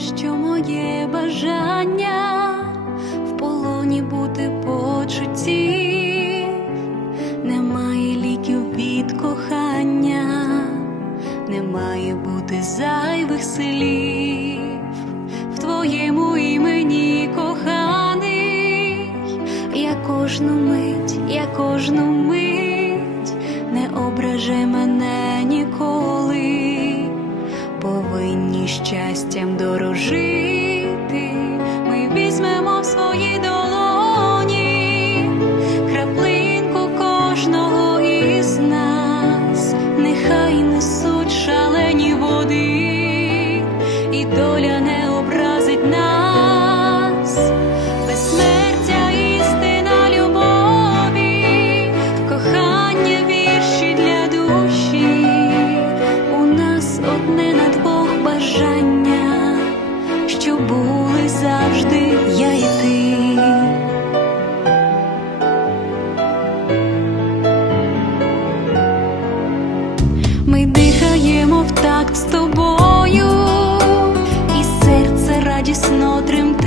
що моє бажання в полоні бути почутті, немає ліків від кохання, не має бути зайвих слів в твоєму імені коханий, я кожну мить, я кожну мить. щастям дорожити, ми візьмемо в свої долоні, краплинку кожного із нас, нехай несуть шалені води і доля. радісно тремтить.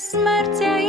смертя.